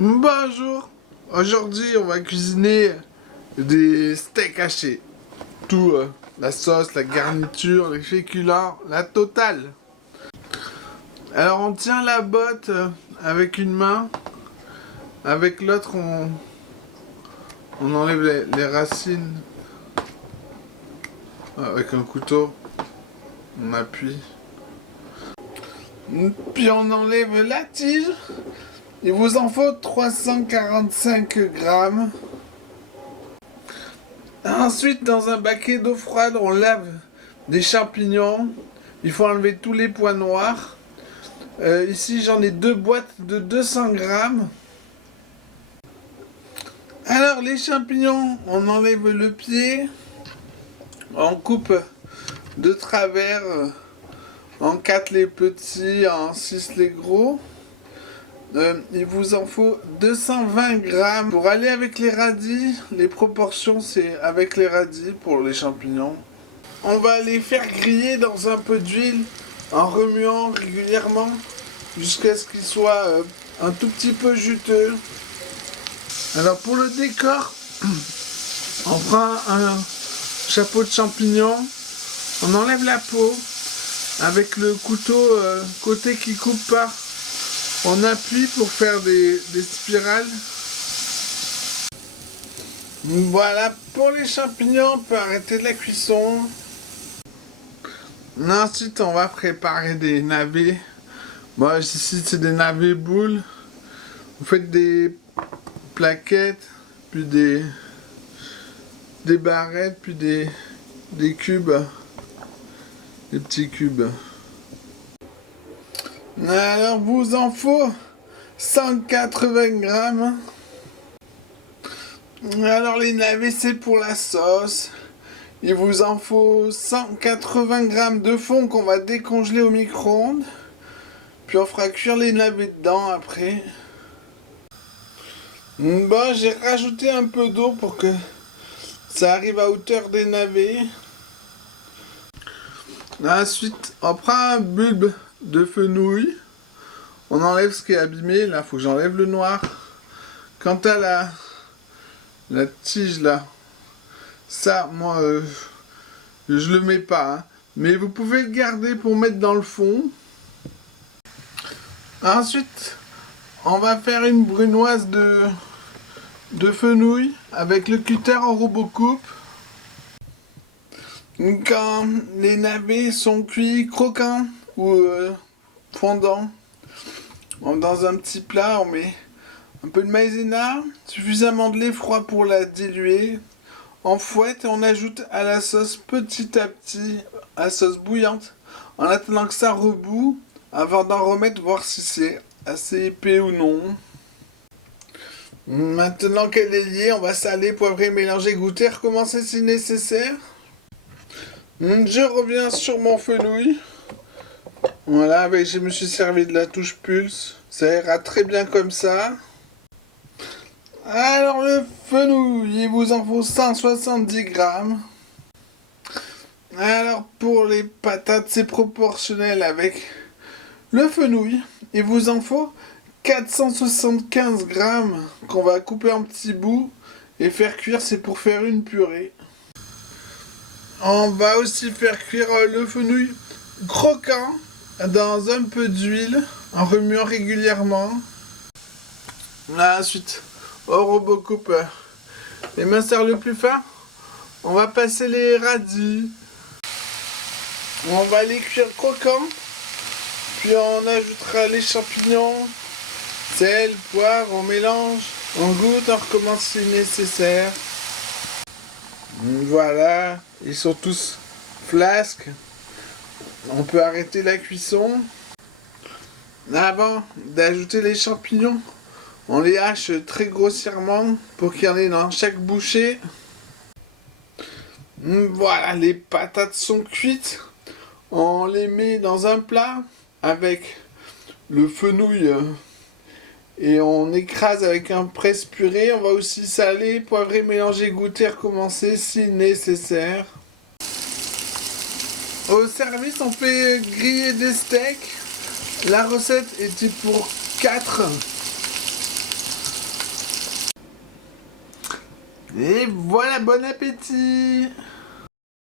Bonjour. Aujourd'hui, on va cuisiner des steaks hachés. Tout, la sauce, la garniture, les féculents, la totale. Alors, on tient la botte avec une main. Avec l'autre, on enlève les racines. Avec un couteau, on appuie. Puis on enlève la tige. Il vous en faut 345 grammes. Ensuite, dans un baquet d'eau froide, on lave des champignons. Il faut enlever tous les pois noirs. Ici, j'en ai deux boîtes de 200 grammes. Alors, les champignons, on enlève le pied. On coupe de travers en 4 les petits, en 6 les gros. Il vous en faut 220 grammes. Pour aller avec les radis, les proportions c'est avec les radis pour les champignons. On va les faire griller dans un peu d'huile en remuant régulièrement jusqu'à ce qu'ils soient un tout petit peu juteux. Alors pour le décor, on prend un chapeau de champignons, on enlève la peau avec le couteau côté qui coupe pas. On appuie pour faire des spirales. Voilà, pour les champignons, on peut arrêter la cuisson. Ensuite, on va préparer des navets. Bon, ici, c'est des navets boules. Vous faites des plaquettes, puis des barrettes, puis des cubes. Des petits cubes. Alors, vous en faut 180 grammes. Alors, les navets, c'est pour la sauce. Il vous en faut 180 grammes de fond qu'on va décongeler au micro-ondes. Puis on fera cuire les navets dedans après. Bon, j'ai rajouté un peu d'eau pour que ça arrive à hauteur des navets. Ensuite, on prend un bulbe de fenouil. On enlève ce qui est abîmé. Là, faut que j'enlève le noir. Quant à la tige là, ça, moi, je le mets pas. Hein. Mais vous pouvez le garder pour mettre dans le fond. Ensuite, on va faire une brunoise de fenouil avec le cutter en robocoupe. Quand les navets sont cuits croquants ou fondants, dans un petit plat, on met un peu de maïzena, suffisamment de lait froid pour la diluer. On fouette et on ajoute à la sauce petit à petit, à la sauce bouillante, en attendant que ça rebout, avant d'en remettre, voir si c'est assez épais ou non. Maintenant qu'elle est liée, on va saler, poivrer, mélanger, goûter, recommencer si nécessaire. Je reviens sur mon fenouil. Voilà, je me suis servi de la touche pulse. Ça ira très bien comme ça. Alors le fenouil, il vous en faut 170 grammes. Alors pour les patates, c'est proportionnel avec le fenouil. Il vous en faut 475 grammes qu'on va couper en petits bouts et faire cuire, c'est pour faire une purée. On va aussi faire cuire le fenouil croquant dans un peu d'huile en remuant régulièrement. Ensuite, au robocoupe, les minceurs le plus fin, on va passer les radis. On va les cuire croquants, puis on ajoutera les champignons, sel, poivre, on mélange, on goûte, on recommence si nécessaire. Voilà, ils sont tous flasques. On peut arrêter la cuisson. Avant d'ajouter les champignons, on les hache très grossièrement pour qu'il y en ait dans chaque bouchée. Voilà, les patates sont cuites. On les met dans un plat avec le fenouil et on écrase avec un presse-purée. On va aussi saler, poivrer, mélanger, goûter, recommencer si nécessaire. Au service, on fait griller des steaks. La recette était pour 4. Et voilà, bon appétit!